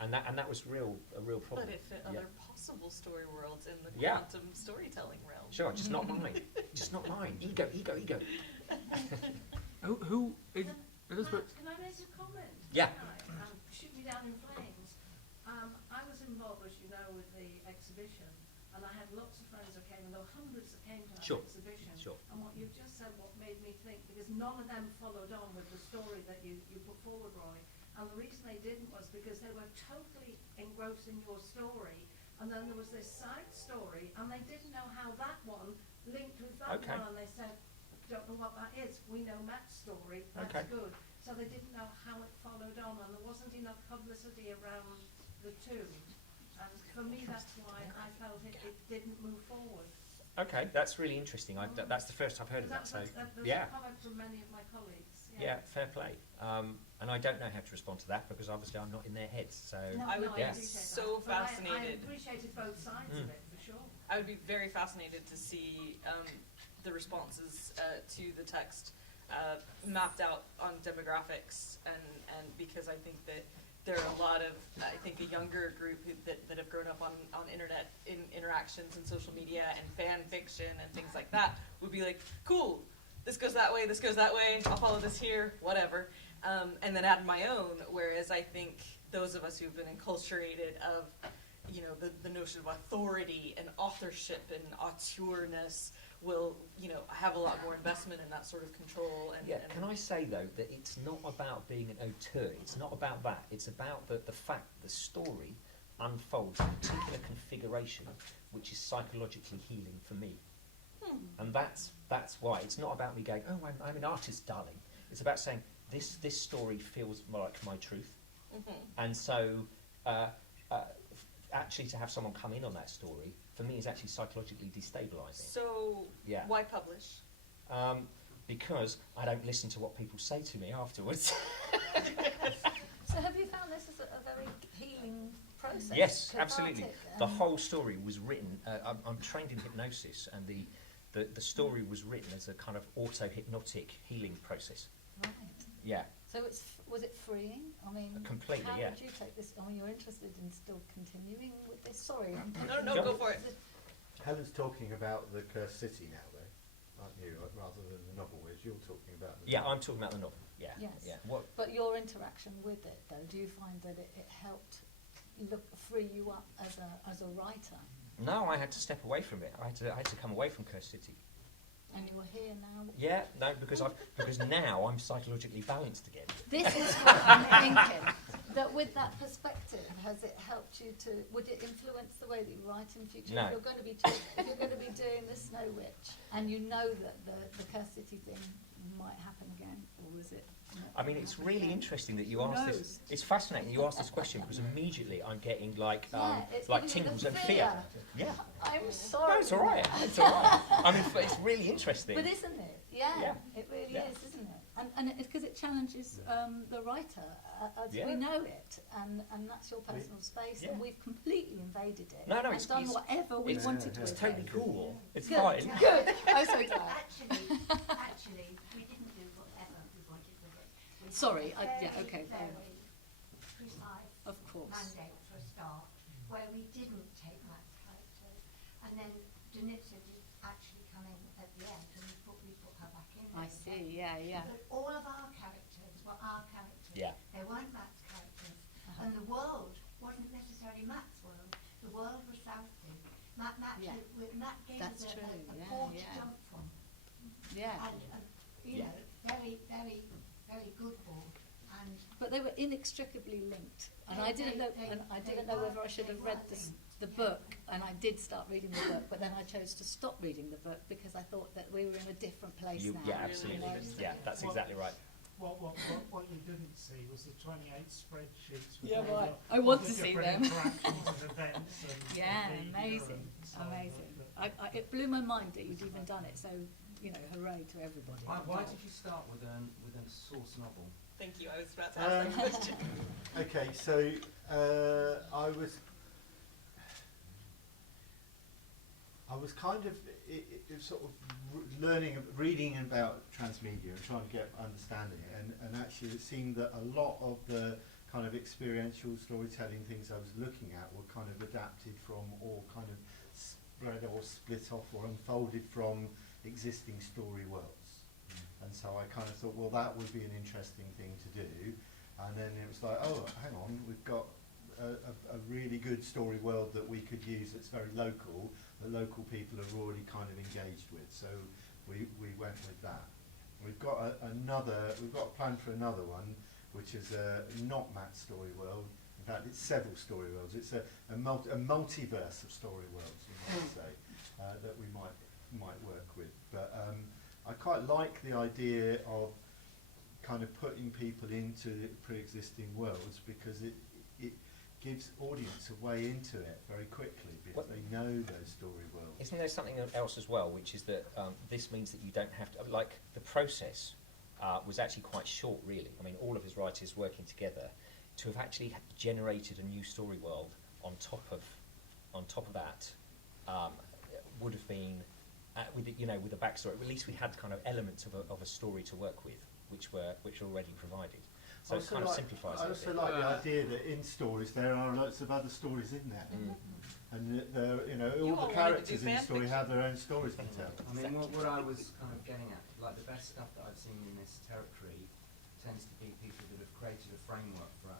and that was a real problem. But it fit other possible story worlds in the quantum storytelling realm. Sure, just not mine. Just not mine. Ego. Who is Elizabeth? Matt, can I raise a comment? Yeah. Shoot me down in flames. I was involved, as you know, with the exhibition, and I had lots of friends that came, and there were hundreds that came to that exhibition. Sure. And what you've just said, what made me think, because none of them followed on with the story that you put forward, Roy, and the reason they didn't was because they were totally engrossed in your story, and then there was this side story, and they didn't know how that one linked with that one, and they said, don't know what that is. We know Matt's story. That's good. So they didn't know how it followed on, and there wasn't enough publicity around the two. And for me, that's why I felt it didn't move forward. Okay, that's really interesting. That's the first I've heard of that. So there's a comment from many of my colleagues. Yeah, fair play. And I don't know how to respond to that because obviously I'm not in their heads. So I would be so fascinated. I appreciated both sides of it, for sure. I would be very fascinated to see the responses to the text mapped out on demographics, and because I think that there are a lot of, I think a younger group that have grown up on internet interactions and social media and fan fiction and things like that would be like, cool, this goes that way, I'll follow this here, whatever. And then add my own, whereas I think those of us who've been enculturated of, the notion of authority and authorship and auteureness will, have a lot more investment in that sort of control. And can I say, though, that it's not about being an auteur. It's not about that. It's about the fact the story unfolds a particular configuration which is psychologically healing for me. And that's why it's not about me going, oh, I'm an artist, darling. It's about saying this story feels like my truth, and so actually to have someone come in on that story for me is actually psychologically destabilising. So why publish? Because I don't listen to what people say to me afterwards. So have you found this as a very healing process? Yes, absolutely. Cathartic, The whole story was written. I'm trained in hypnosis, and the story was written as a kind of auto-hypnotic healing process. Right. Yeah. So was it freeing? I mean, Completely, how yeah. did you take this? I mean, you're interested in still continuing with this? Sorry, I'm No, go for it. Helen's talking about the Cursed City now, though, aren't you? Rather than the novel, whereas you're talking about the novel. I'm talking about the novel. Yeah. Yes. Yeah. What? But your interaction with it, though, do you find that it helped free you up as a writer? No, I had to step away from it. I had to come away from Cursed City. And you're here now. Yeah, no, because now I'm psychologically balanced again. This is what I'm thinking. That with that perspective, has it helped you to? Would it influence the way that you write in future? No. If you're going to be doing the Snow Witch, and you know that the Cursed City thing might happen again, or is it? I mean, it's really interesting that you ask this. knows? It's fascinating you ask this question because immediately I'm getting like it's like giving you tingles the and fear. Yeah. I'm sorry. No, it's all right. It's all right. I mean, it's really interesting. But isn't it? Yeah, Yeah. it really Yeah. is, isn't it? And it's because it challenges the writer as Yeah. we know it, and that's your personal space, Yeah. and we've completely invaded it. No, and it's done whatever we wanted to. It's totally cool. It's Good, fine. good. I'm so glad. Actually, we didn't do whatever we wanted with it. We had Sorry, a okay, fair very precise Of course. mandate for a start, where we didn't take Matt's characters, and then Danitza did actually come in at the end, and we put her back in. I at the see. end. Yeah. But all of our characters were our characters. Yeah. They weren't Matt's characters, Uh-huh. and the world wasn't necessarily Matt's world. The world was Southsea. Matt Yeah. gave That's us true, a yeah, port to yeah. jump from. Yeah. And you know, very, very, very good ball. And But they were inextricably linked, and I didn't know. they- And I they didn't know were- whether I should they have were read linked. the book, and I did start reading the book, but then I chose to stop reading the book because I thought that we were in a different place now. Yeah, absolutely. You know? Yeah, that's exactly right. What you didn't see was the 28 spreadsheets. with Yeah, all right. the- I want all to the see different them. interactions and events and Yeah, media amazing, and so on, amazing. but- It blew my mind that you'd even done it. So, hooray to everybody. Why did you start with a source novel? Thank you. I was about to ask that question. Okay, so I was kind of sort of reading about transmedia and trying to get understanding it, and actually it seemed that a lot of the kind of experiential storytelling things I was looking at were kind of adapted from, or kind of spread or split off or unfolded from existing story worlds. And so I kind of thought, well, that would be an interesting thing to do. And then it was like, oh, hang on, we've got a really good story world that we could use that's very local, that local people are already kind of engaged with. So we went with that. We've got we've got a plan for another one, which is not Matt's story world. In fact, it's several story worlds. It's a multiverse of story worlds, you might say, that we might work with. But I quite like the idea of kind of putting people into pre-existing worlds, because it gives audience a way into it very quickly, because they know those story worlds. Isn't there something else as well, which is that this means that you don't have to, like, the process was actually quite short, really. I mean, all of his writers working together to have actually generated a new story world on top of that would have been with a backstory. At least we had kind of elements of a story to work with, which were already provided. So it kind of simplifies it. I also like the idea that in stories there are lots of other stories in there, and all the characters in the story have their own stories to tell. I mean, what I was kind of getting at, like the best stuff that I've seen in this territory tends to be people that have created a framework for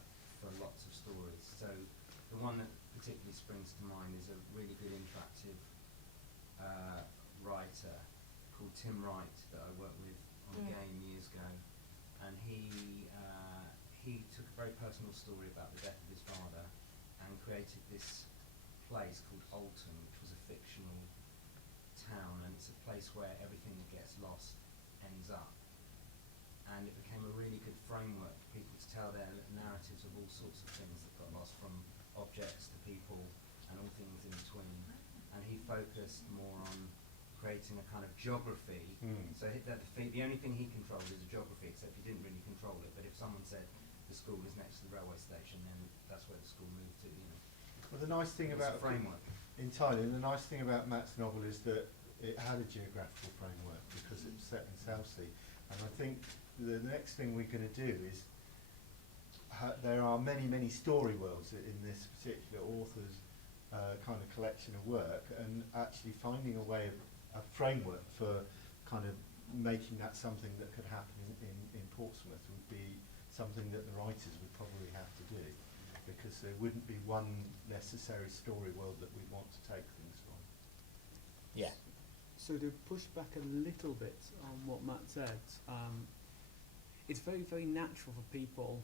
lots of stories. So the one that particularly springs to mind is a really good interactive writer called Tim Wright that I worked with on a game years ago, and he took a very personal story about the death of his father and created this place called Alton, which was a fictional town, and it's a place where everything that gets lost ends up. And it became a really good framework for people to tell their narratives of all sorts of things that got lost, from objects to people and all things in between. And he focused more on creating a kind of geography. So the only thing he controlled is a geography, except he didn't really control it. But if someone said the school is next to the railway station, then that's where the school moved to, you know. Well, the nice thing about framework. Entirely, and the nice thing about Matt's novel is that it had a geographical framework because it was set in Southsea. And I think the next thing we're going to do is there are many story worlds in this particular author's kind of collection of work, and actually finding a way of a framework for kind of making that something that could happen in Portsmouth would be something that the writers would probably have to do, because there wouldn't be one necessary story world that we'd want to take things from. Yeah. So to push back a little bit on what Matt said, it's very natural for people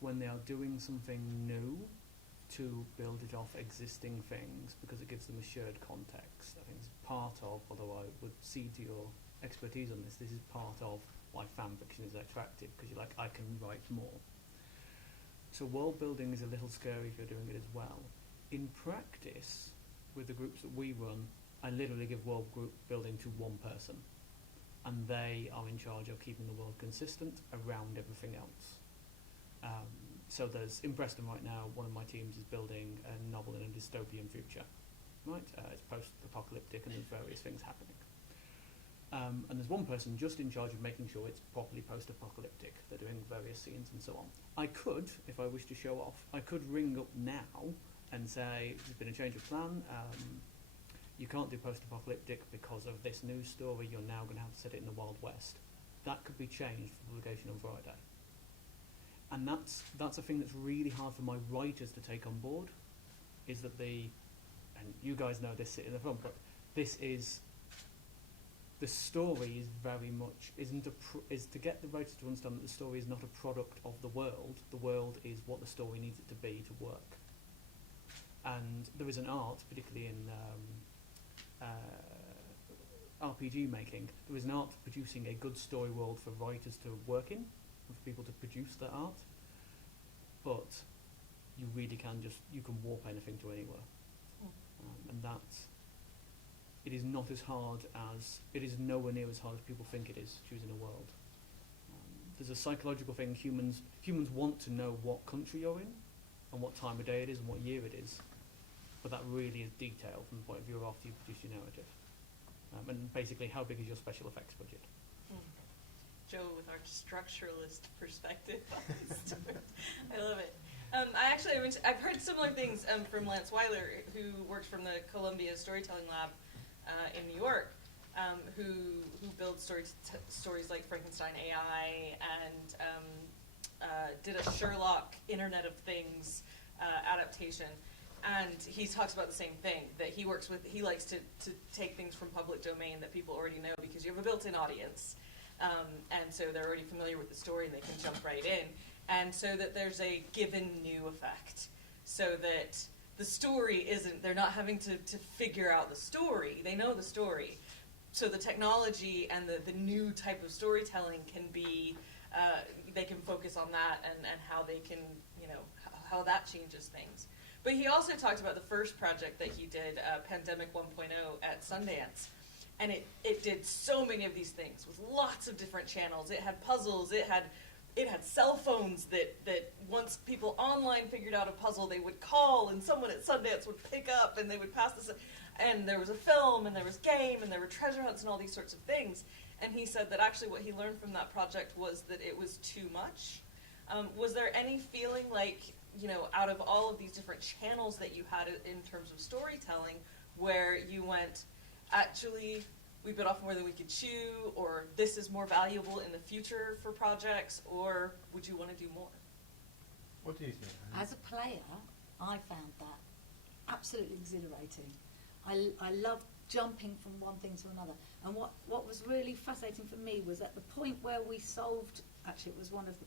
when they are doing something new to build it off existing things, because it gives them a shared context. I think it's part of, although I would cede to your expertise on this is part of why fan fiction is attractive, because you're like, I can write more. So world building is a little scary if you're doing it as well. In practice, with the groups that we run, I literally give world group building to one person, and they are in charge of keeping the world consistent around everything else. So there's, in Preston right now, one of my teams is building a novel in a dystopian future, right? It's post-apocalyptic and there's various things happening. And there's one person just in charge of making sure it's properly post-apocalyptic. They're doing various scenes and so on. I could, if I wish to show off, I could ring up now and say, there's been a change of plan, you can't do post-apocalyptic because of this news story, you're now going to have to set it in the Wild West. That could be changed for publication on Friday. And that's a thing that's really hard for my writers to take on board, is that and you guys know this in the front, but this is, the story is very much, is to get the writers to understand that the story is not a product of the world is what the story needs it to be to work. And there is an art, particularly in RPG making, there is an art to producing a good story world for writers to work in, and for people to produce that art, but you really can you can warp anything to anywhere. And it is not as hard as, it is nowhere near as hard as people think it is, choosing a world. There's a psychological thing, humans want to know what country you're in, and what time of day it is, and what year it is, but that really is detailed from the point of view of after you produce your narrative. And basically, how big is your special effects budget? Joe with our structuralist perspective on this story. I love it. I've heard similar things from Lance Weiler, who works from the Columbia Storytelling Lab in New York, who builds stories like Frankenstein AI and did a Sherlock Internet of Things adaptation. And he talks about the same thing, that he likes to take things from public domain that people already know, because you have a built-in audience. And so they're already familiar with the story and they can jump right in. And so that there's a given new effect. So that the story they're not having to figure out the story. They know the story. So the technology and the new type of storytelling can be, they can focus on that and how they can, how that changes things. But he also talked about the first project that he did, Pandemic 1.0 at Sundance. And it did so many of these things with lots of different channels. It had puzzles, it had cell phones that once people online figured out a puzzle, they would call and someone at Sundance would pick up and they would pass this. And there was a film and there was game and there were treasure hunts and all these sorts of things. And he said that actually what he learned from that project was that it was too much. Was there any feeling like, out of all of these different channels that you had in terms of storytelling, where you went, actually, we bit off more than we could chew, or this is more valuable in the future for projects, or would you want to do more? What do you think, Anne? As a player, I found that absolutely exhilarating. I loved jumping from one thing to another. And what was really fascinating for me was at the point where we solved actually it was one of the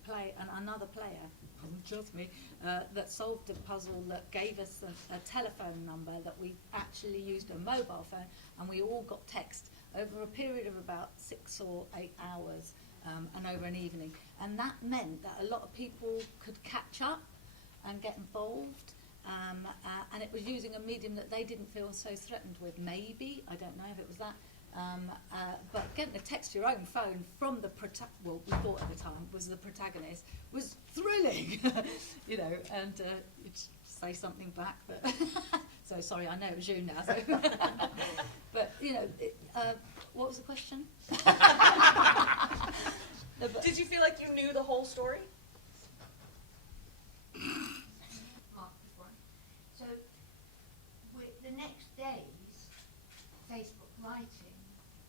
another player, wasn't just me, that solved a puzzle that gave us a telephone number that we actually used a mobile phone, and we all got text over a period of about 6 or 8 hours, and over an evening. And that meant that a lot of people could catch up and get involved, and it was using a medium that they didn't feel so threatened with. Maybe, I don't know if it was that. But getting a text to your own phone from the we thought at the time was the protagonist was thrilling, you know, and you'd say something back. But so sorry, I know it was you now. So but you know, what was the question? Did you feel like you knew the whole story? Mark was one. So the next day's Facebook writing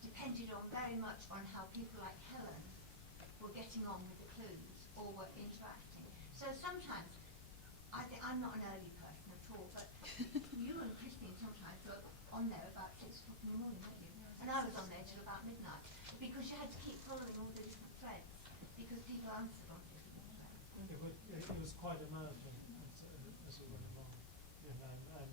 depended on very much on how people like Helen were getting on with the clues or were interacting. So sometimes, I think I'm not an early person at all, but you and Christine sometimes were on there about 6 o'clock in the morning, weren't you? And I was on there till about midnight, because you had to keep following all the different threads, because people answered on different threads. It was quite emergent as we went along, you know, and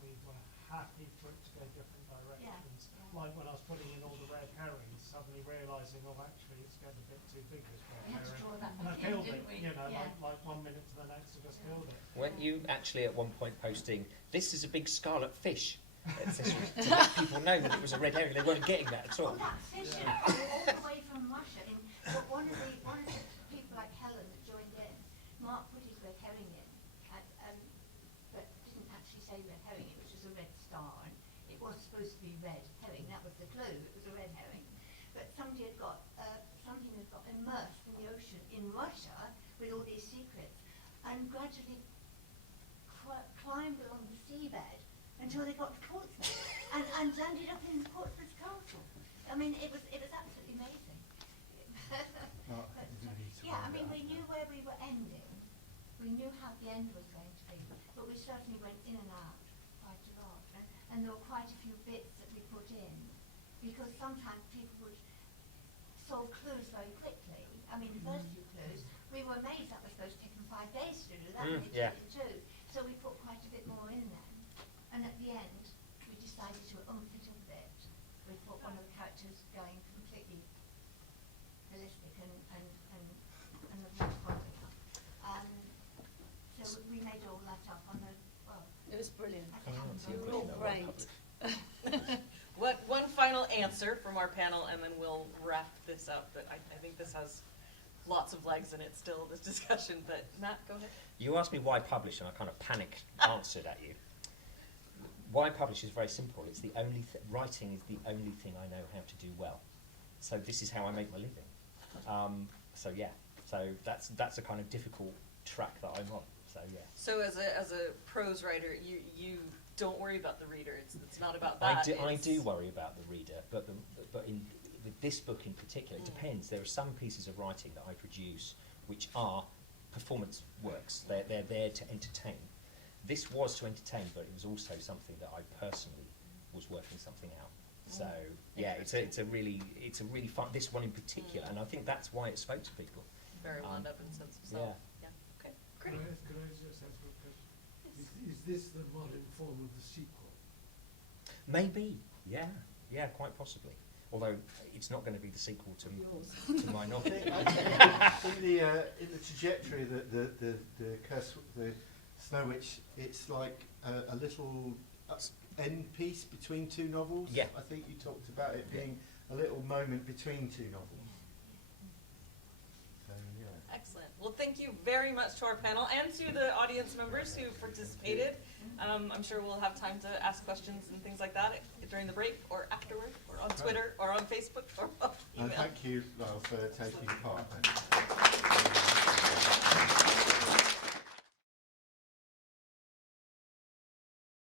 we were happy for it to go different directions. Yeah. Like when I was putting in all the red herrings, suddenly realising, oh, actually, it's getting a bit too big, this red We had to herring. draw that And I back in, killed it, didn't we? you know, Yeah. like 1 minute to the next, I just killed it. Weren't you actually at one point posting, "This is a big scarlet fish," to let people know that it was a red herring? They weren't getting that at all. Oh, that fish, all the way from Russia. But one of the people like Helen that joined in, Mark put his red herring in, but didn't actually say red herring. It was just a red star, and it was supposed to be red herring. That was the clue. It was a red herring. But somebody had got immersed in the ocean in Russia with all these secrets, and gradually climbed along the seabed until they got to Portsmouth and landed up in Portsmouth Castle. I mean, it was absolutely amazing. Yeah, I mean, we knew where we were ending. We knew how the end was going to be, but we certainly went in and out quite a lot. And there were quite a few bits that we put in, because sometimes people would solve clues very quickly. I mean, the first few clues, we were amazed that was supposed to take them 5 days to do that, and it took them 2. So we put quite a bit more in then. And at the end, we decided to ump it up a bit. We put one of the characters going completely ballistic and the voice following up. So we made all that up on the, well, It was brilliant. I think You were all great. One final answer from our panel, and then we'll wrap this up. But I think this has lots of legs in it still, this discussion. But Matt, go ahead. You asked me why publish, and I kind of panicked answered at you. Why publish is very simple. It's the only writing is the only thing I know how to do well. So this is how I make my living. So yeah, so that's a kind of difficult track that I'm on. So yeah. So as a prose writer, you don't worry about the reader. It's not about that. I do worry about the reader, but with this book in particular, it depends. There are some pieces of writing that I produce which are performance works. They're there to entertain. This was to entertain, but it was also something that I personally was working something out. So yeah, it's a really fun. This one in particular, and I think that's why it spoke to people. Very wound up in sense of self. Yeah. Okay. Great. Could I just ask one question? Is this the modern form of the sequel? Maybe. Yeah, quite possibly. Although it's not going to be the sequel to my novel. In the trajectory, the curse, the Snow Witch, it's like a little end piece between 2 novels. Yeah. I think you talked about it being a little moment between 2 novels. So, yeah. Excellent. Well, thank you very much to our panel and to the audience members who participated. I'm sure we'll have time to ask questions and things like that during the break or afterward or on Twitter or on Facebook or on email. And thank you, Lyle, for taking part.